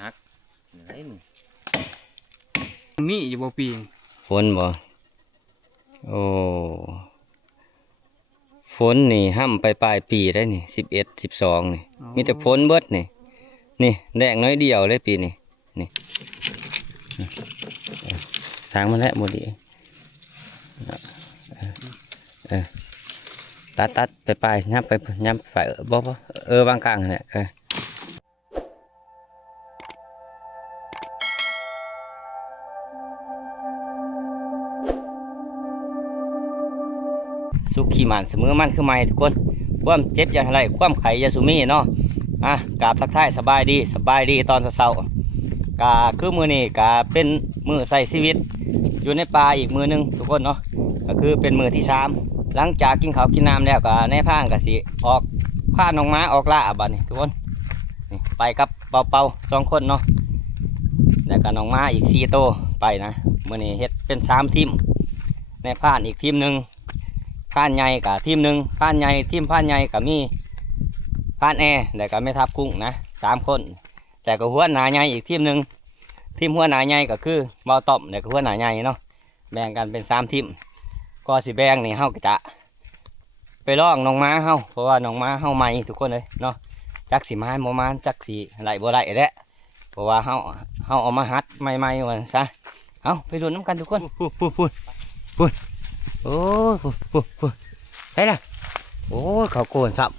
ฮักไหนนี่มีอยู่บ่ปีฝนบ่โอ้ฝนนี่ห้ำไปปลายปีได้นี่11 12นี่มีแต่ฝนเบิดนี่แดงน้อยเดียวเลยปีนี่นี่สร้างมาแล้วหมดดิตัดไปยับไปบ่บางกลางเนี่ยสุขีมันเสมอมันคือไม่ทุกคนความเจ็บอย่างไรความไข่ยาสุมีเนาะกราบทักทายสบายดีตอนเช้ากาคือมือนี่กาเป็นมือใส่ชีวิตอยู่ในป่าอีกมือนึงทุกคนเนาะก็คือเป็นมือที่3หลังจากกินข้าวกินน้ำแล้วก็ในพางก็สิออกพาน้องม้าออกล่าบัดนี้ทุกคนนี่ไปกับเป่า2 คนเนาะแล้วก็น้องม้าอีก4 ตัวไปนะมือนี่เฮ็ดเป็น3 ทีมในพานอีกทีมหนึ่งพานใหญ่กับทีมหนึ่งพานใหญ่ทีมพานใหญ่กับมีพานแล้วก็ไม่ทับกุ้งนะ3 คนแต่ก็หัวหนาใหญ่อีกทีมหนึ่งทีมหัวหนาใหญ่ก็คือเบาต่อมแล้วก็หัวหนาใหญ่เนาะแบ่งกันเป็น3 ทีมก็สิแบ่งนี่เฮาก็จะไปล่องน้องม้าเฮาเพราะว่าน้องม้าเฮาใหม่ทุกคนเลยเนาะจักสีม้าโมมานจักสีไหลบ่ไหลแหละเพราะว่าเฮาเอามาหัดใหม่ๆวันซะเอาไปดูน้ำกันทุกคนพูดโอ้พูดได้ละโอ้เขาโกนสับ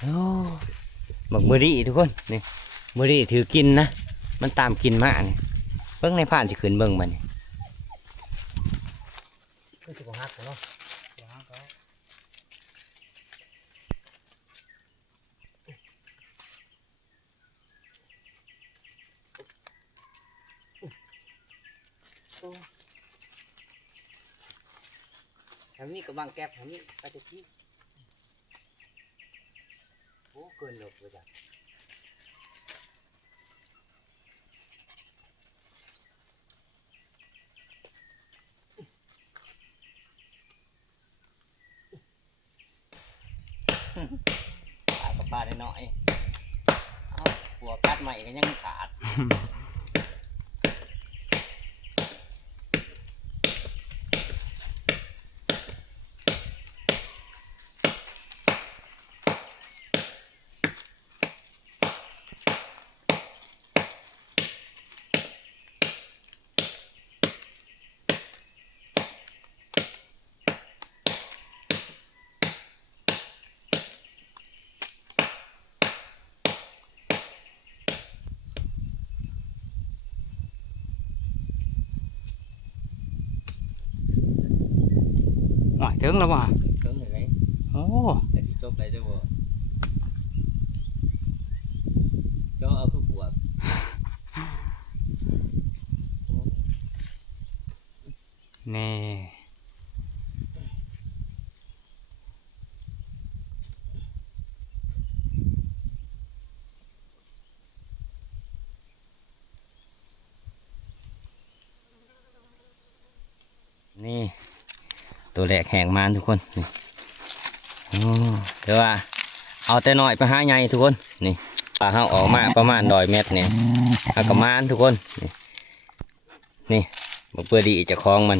โอ้บักมือดีทุกคนนี่มือดีถือกินนะมันตามกินมากนี่เบิ้งในผ่านสิขึ้นเบิ้งมันก็สิบหักเนาะทางนี้กับบางแก๊บทางนี้ไปจะที่โอ้เกินหลบเลยจ้ะปลากับปลาได้หน่อยเอาหัวกัดใหม่ก็ยังขาดหน่อยถึงแล้วว่ะถึงไหนโอ้แต่ที่จบได้ด้วยเจ้าเอาคือปวดนี่นี่ตัวแหลกแหงมานทุกคนนี่โอ้เดี๋ยวว่าเอาแต่น้อยไปหาใหญ่ทุกคนนี่ปลาเขาออกมาประมาณ100 เมตรเนี่ยเอากับมานทุกคนนี่บอกเพื่อดีจะคล้องมัน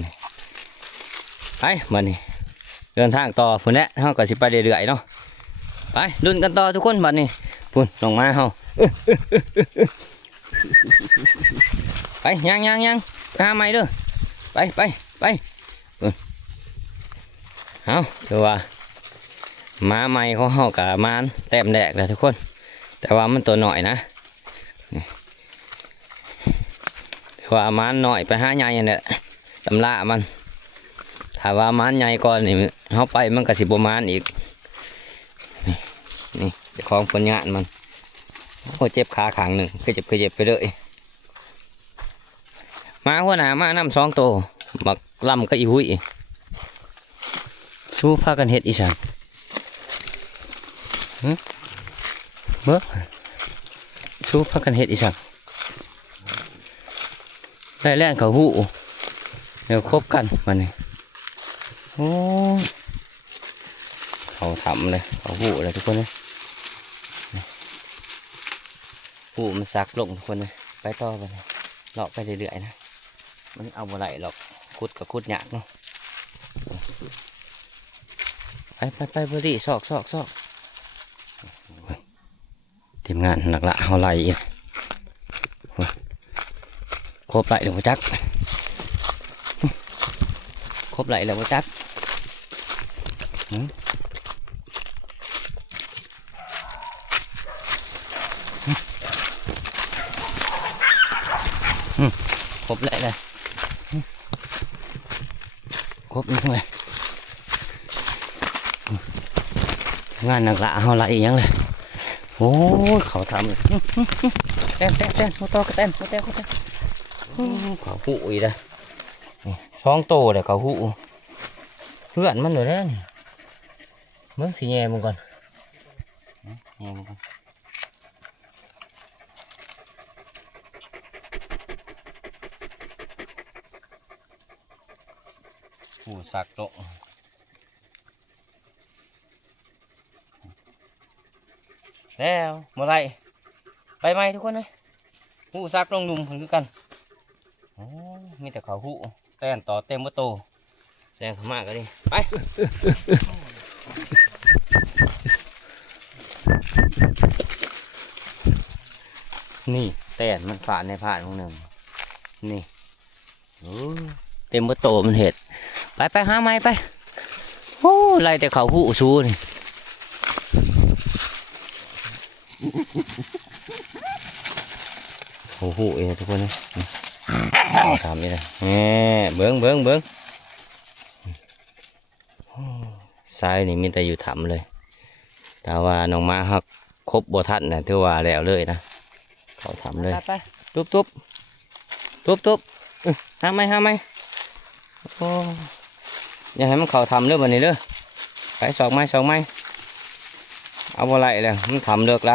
ไปมันนี่เดินทางต่อพุ่นแหละเขาก็สิไปเรื่อยๆเนาะไปลุ้นกันต่อทุกคนบัดนี้พุ่นลงมาเขาไปยังไปหาใหม่เด้อไปเอาเดี๋ยวว่าม้าใหม่เขาเข้ากับม้าแต้มแดกเลยทุกคนแต่ว่ามันตัวหน่อยนะแต่ว่าม้าหน่อยไปหาใหญ่เนี่ยตำละมันถ้าว่าม้าใหญ่ก่อนนี่เขาไปมันก็สิบม้าอีกนี่จะคล้องผลงานมันโอ้เจ็บขาขางหนึ่งเคยเจ็บไปเลยม้าหัวหน้าม้าน้ำ2 ตัวบักลำก็อีหุ่ยสู้พากันเฮ็ดอีสานเบ้อสู้พากันเฮ็ดอีสานได้แล่นเขาหูเดี๋ยวคบกันมาเนี่ยโอ้เขาทำเลยเขาหูเลยทุกคนเลย หูมันซักลงทุกคนเลยไปต่อไปเลยเลาะไปเรื่อยๆนะมันเอาบ่ไหลหรอกขุดกับขุดยากเนาะไปเบอร์ดี้ซอกทีมงานหนักละเอาไหลอีกครบไหลเดี๋ยวมาจักครบไหลแล้วมาจักครบไหลเลยครบนี่ทั้งเลยงานหนักละเอาไหลอีกยังเลยโอ้เขาทำเลยเต้นหัวโตก็เต้นหัวเต้เขาหูอีกเลยสองโตเลยเขาหูเพื่อนมันเลยนะนี่มึงสิแย่มึงก่อนแย่มึงก่อนหูสักโตแล้วเมื่อไรไปไหมทุกคนเลยหูซักลงหนุ่มเหมือนกันโอ้มีแต่เขาหูแต้นต่อเต็มว่าโตแซงเขามากกันดิไปนี่แต้นมันผ่านในผ่านของหนึ่งนี่โอ้เต็มว่าโตมันเห็ดไปหาไม้ไปโอ้ไล่แต่เขาหูชูนี่โอ้โหเอ้ทุกคนนะทำนี่นะเบิ้งซ้ายนี่มีแต่อยู่ถ้ำเลยแต่ว่าน้องมาฮักครบบ่ทันนะถือว่าแล้วเลยนะเขาทำเลยไปตุ๊บห้ามไหมโอ้อย่าให้มันเขาทำเรื่องแบบนี้เด้อไปสองไม้เอาบ่ไหลเลยมันทำเลือกไร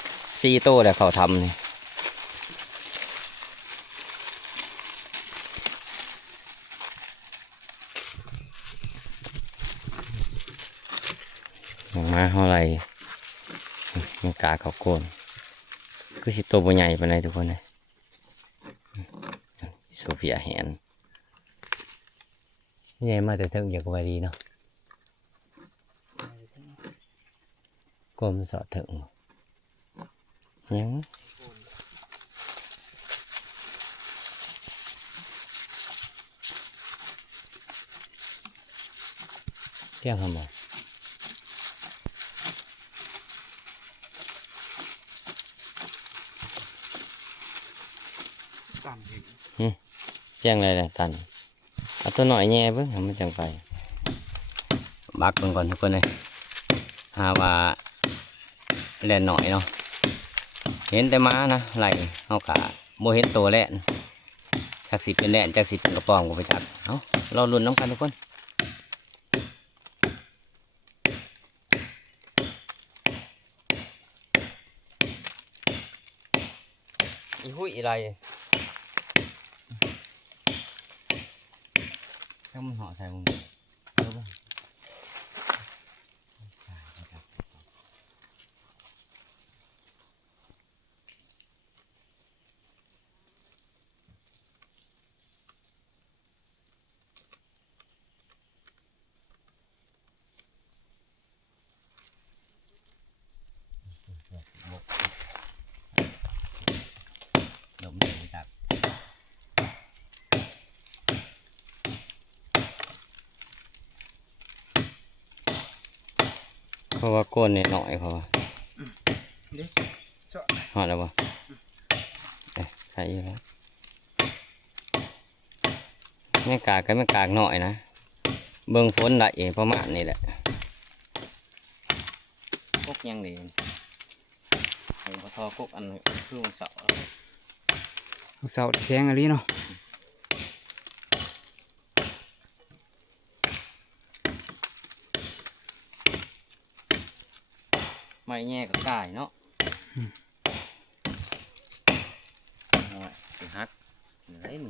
4 โตแต่เขาทำนี่มาเท่าไรมันกาเขาโกนคือสิโตบ่ใหญ่ปานใดทุกคนเลยโซเฟียเห็นใหญ่มาแต่เทิงอยากไว้ดีเนาะกลมสอดถึงยังเที่ยงทำไมเที่ยงอะไรเนี่ยตันเอาตัวหน่อยแง่เพิ่งมันจังไปบักมันก่อนทุกคนเลยหาว่าแล่นหน่อยเนาะเห็นแต่ม้านะไหลเอากะโมเห็นตัวแล่นจากสิเป็นแล่นจากสิเป็นกระป๋องก็ไปจับเอาเราลุ้นน้ำกันทุกคนอีหุ้ยอะไรถ้ามันห่อใส่มึงดมเลยจับเพราะว่าก้นเนี่ยหน่อยเขาว่าหอดแล้วบ่ใส่แล้วไม่กากก็ไม่กากหน่อยนะเบิ่งฝนได้ประมาณนี้แหละพวกยังดีผมก็ทอพวกอันคือมันเสาเสาแข็งอะไรเนาะไม่แง่กับกายเนาะสิฮักเล่น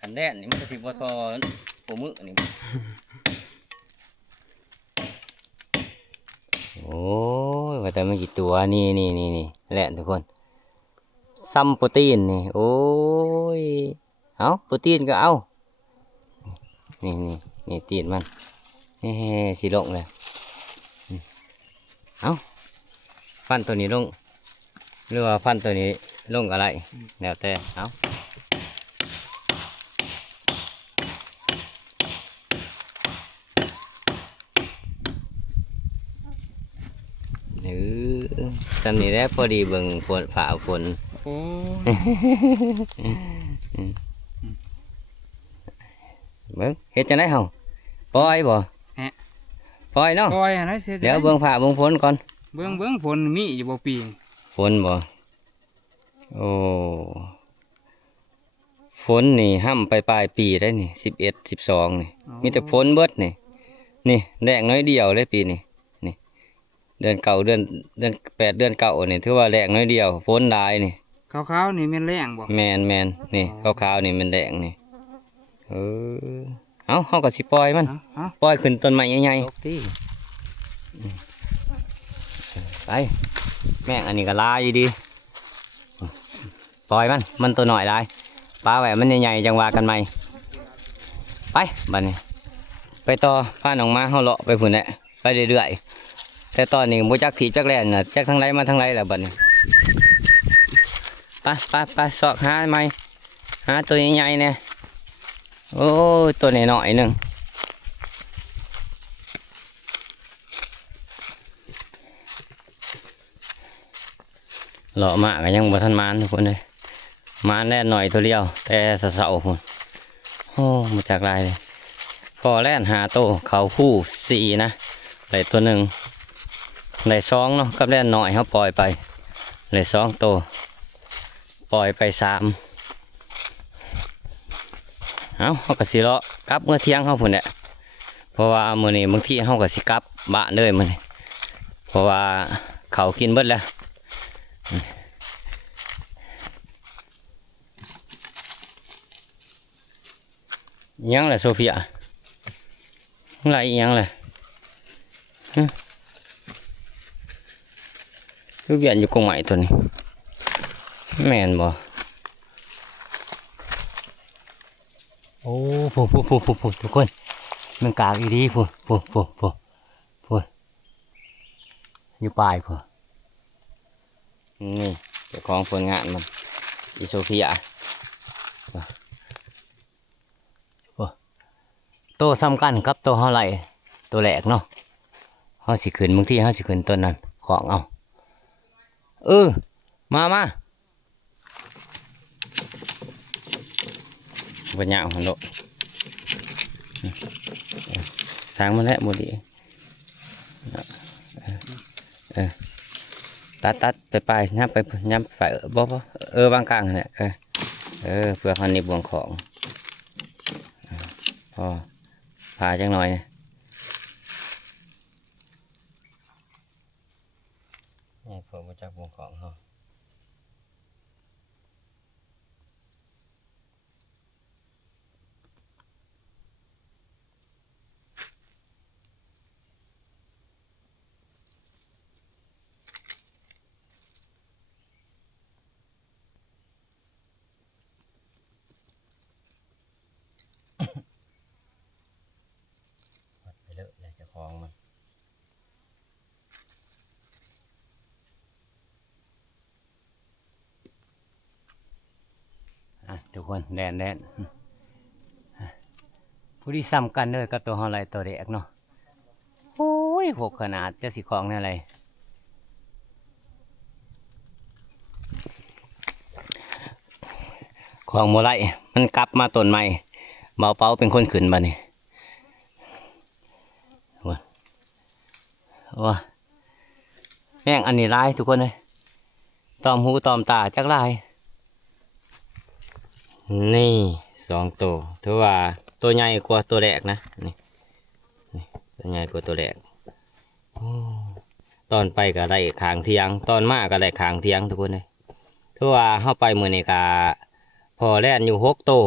ขันแดดนี่มันก็สิบวทอหัวมือนี่ อ้ยว่าแต่ไม่กี่ตัวนี่แหละทุกคนซัมโปรตีนนี่โอ้ยเอาโปรตีนก็เอานี่ตีนมันนี่สิลงเลยเอาฟันตัวนี้ลงหรือว่าฟันตัวนี้ลงอะไรแล้วแต่เอาตอนนี้ได้พอดีเบิ่งฝนฝ่าฝน โอ้ เบิ่งเฮ็ดจังได๋เฮาปล่อยบ่ปล่อยเนาะ ปล่อยอะไรเสีย เดี๋ยวเบิ่งฝ่าเบิ่งฝนก่อน เบิ่งฝนมีอยู่บ่ปี ฝนบ่โอ้ฝนนี่ห้ำไปปลายปีได้นี่11 12นี่มีแต่ฝนเบิดนี่แดงน้อยเดียวเลยปีนี้นี่เดือนเก่าเดือน8เดือนเก่านี่ถือว่าแดงน้อยเดียวฝนหลายนี่ ขาวๆนี่แม่นแรงบ่ แมนนี่ขาวๆนี่มันแดงนี่เอาเขาก็สิปล่อยมัน เอา ปล่อยขึ้นต้นไม้ใหญ่ๆที่ไปแม่งอันนี้ก็ลายอยู่ดีปล่อยมันตัวหน่อยลายปลาแหวมันใหญ่ๆจังว่ากันไหมไปบัดนี้ไปต่อพาน้องมาเขาเลาะไปพุ่นแหละไปเรื่อยๆแต่ตอนนี้บ่จักถีจักแล่นน่ะจักทั้งไรมาทั้งไรแล้วบัดนี้ไปสอกหาไหมหาตัวใหญ่ๆเนี่ยโอ้ยตัวนี้หน่อยหนึ่งเลาะมาก็ยังบ่ทันมานทุกคนเลยมาแน่หน่อยตัวเดียวแต่เสาๆพุ่นโอ้มาจากลายเลยพอแล่นหาโตเขาคู่4นะได้ตัวหนึ่งได้2เนาะกับแล่นหน่อยเขาปล่อยไปได้2โตปล่อยไป3เขาก็สิเลาะกลับเมื่อเที่ยงเขาพุ่นแหละเพราะว่ามื้อนี้บางทีเขาก็สิกลับบ้านเลยมื้อนี้เพราะว่าเขากินเบิดแล้วยังแหละโซเฟียอะไรยังเลยคือเบียนอยู่กรงไหนตัวนี้แม่นบ่โอ้พูทุกคนมันกากอีดีพูอยู่ปลายพูนี่เจ้าของผลงานมันอีโซเฟียโตซ้ำกันครับโตเท่าไหร่ตัวแหลกเนาะเขาสิขึ้นบางทีเขาสิขึ้นต้นนั้นของเอามาปัญญาหันโลสร้างมันแล้วบุรีตัดไปยับไปบ่บางกลางเนี่ยเพื่อพันนิบบวงของพอพาจังหน่อยนี่เพื่อมาจากบวงของเขาไปเลยอยากจะคล้องมันทุกคนแดนผู้ที่ซ้ำกันเลยกับตัวอะไรตัวเด็กเนาะโอ้ยหกขนาดจะสิคล้องนี่อะไรของโมไลมันกลับมาต้นใหม่เบาเป้าเป็นคนขึ้นบ้านี่ว้าแม่งอันนี้ลายทุกคนเลยตอมหูตอมตาจักลายนี่2ตัวถือว่าตัวใหญ่กว่าตัวแรกนะนี่ตัวใหญ่กว่าตัวแรกตอนไปก็ได้ขางเทียงตอนมาก็ได้ขางเทียงทุกคนเลยถือว่าเข้าไปมือนี่กาพอแล่นอยู่6ตัว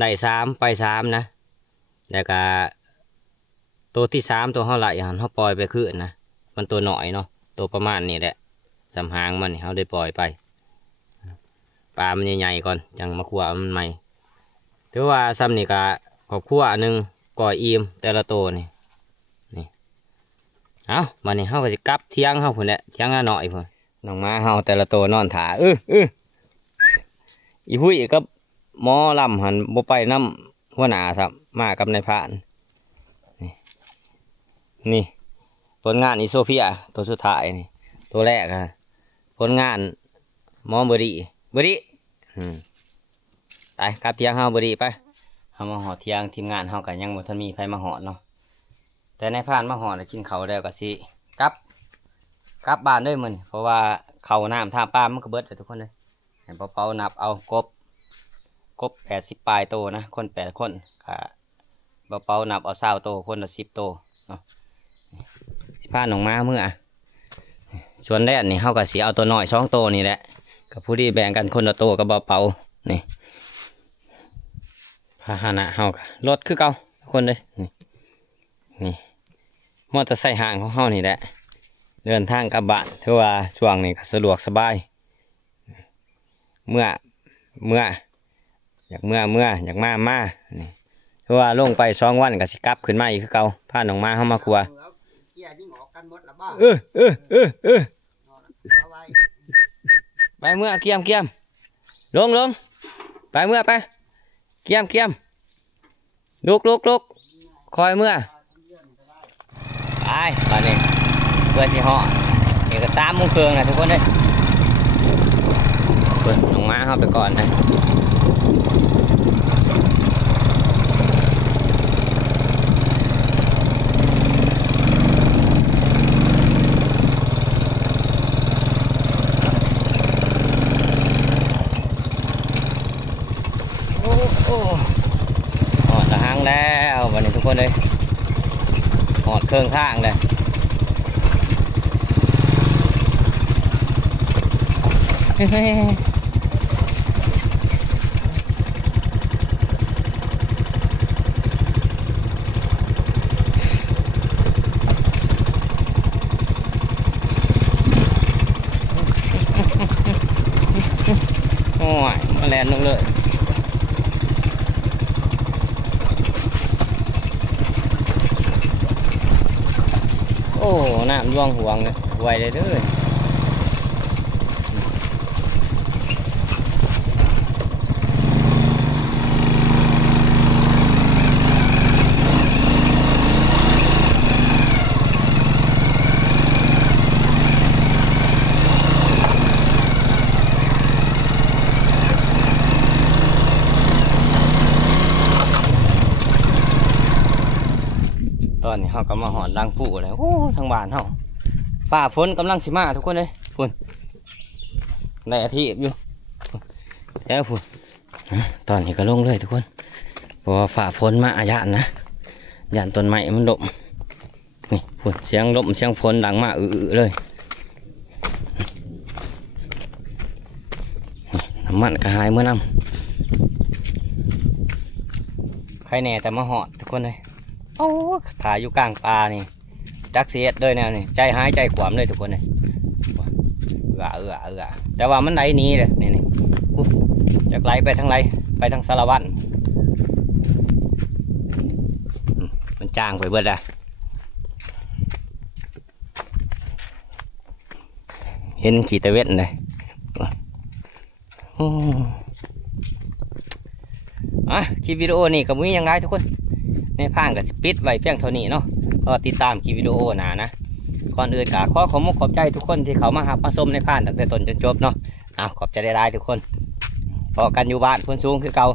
ได้3ไป3นะแล้วก็ ตัวที่3ตัวเฮาไหลหันเฮาปล่อยไปคืนนะมันตัวหน่อยเนาะตัวประมาณนี้แหละสำหางมันเฮาได้ปล่อยไปปลามันใหญ่ๆก่อนจังมาคั่วมันใหม่ถือว่าซ้ำนี่ก็ครอบครัวหนึ่งก่อยอิ่มแต่ละตัวนี่เอาบัดนี้เฮาก็สิกลับเที่ยงเฮาพุ่นแหละเที่ยงหน่อยพุ่นน้องม้าเฮาแต่ละตัวนอนถาอีหุ้ยกับหมอลำหันบ่ไปน้ำหัวหน้าซับมากับนายพรานนี่ผลงานอีโซเฟียตัวสุดท้ายนี่ตัวแรกฮะผลงานหมอเบอรี่ไปกลับเที่ยงเฮาเบอรี่ไปเฮามาหอดเที่ยงทีมงานเฮากันยังบ่ทันมีไผมาหอดเนาะแต่นายพรานมาหอดกินเขาวแล้วก็สิกลับบ้านด้วยมื้อนี้เพราะว่าเขาน้ำท่าปลามันก็เบิดเลยทุกคนเลยให้เป่านับเอากบ80ปลายโตนะคน8คนค่ะเป่านับเอา20โตคนละ10โตเนาะสิพาน้องม้ามื้อส่วนแรกนี่เฮาก็สิเอาตัวน้อย2โตนี่แหละกับผู้ที่แบ่งกันคนละโตกับเป่านี่พาหนะเฮาก็รถคือเก่าทุกคนเลยนี่มอเตอร์ไซค์ห่างของเฮานี่แหละเดินทางกลับบ้านถือว่าช่วงนี้ก็สะดวกสบายเมื่ออยากอยากมานี่ถือว่าลงไป2 วันก็สิกลับขึ้นมาอีกคือเก่าพาน้องม้าเฮามากลัวไปเมื่อเกียมลงไปเมื่อไปเกียมลุกคอยเมื่อไปตอนนี้เพื่อสิเหาะนี่ก็3 โมงครึ่งนะทุกคนเลยเปิดน้องม้าเข้าไปก่อนนะหอดทางแล้ววันนี้ทุกคนเลยหอดเครื่องทางเลยโอ้ยมาแลนลงเลยโอ้น้ำร่วงห่วงไวเลยเด้อตอนนี้เขาก็มาหอดลังผู้แล้วโอ้ทางบ้านเขาฝ่าฝนกำลังสิมาทุกคนเลยฝุ่นในอาทิตย์อยู่แล้วฝุ่นตอนนี้ก็ลงเลยทุกคนเพราะว่าฝ่าฝนมาอาญานะยานต้นไม้มันล่มนี่ฝุ่นเสียงล่มเสียงฝนดังมากเลยน้ำมันก็หายเมื่อน้ำใครแน่แต่มาหอดทุกคนเลยโอ้ถ่ายอยู่กลางป่านี่จักเสียดเลยแนวนี่ใจหายใจขวามเลยทุกคนเลยแต่ว่ามันไหลหนีเลยนี่จากไหลไปทางไหลไปทางสารวัตรมันจ้างไปเบิดอะเห็นขีดตะเวนเลยคลิปวิดีโอนี่ก็มียังไงทุกคนในพางกับสปิดไว้เพียงเท่านี้เนาะก็ติดตามคลิปวิดีโอหนานะก่อนอื่นก็ขอขอบใจทุกคนที่เขามาหามาชมในพานตั้งแต่ต้นจนจบเนาะขอบใจได้ทุกคนพอกันอยู่บ้านพ้นสูงคือเก่า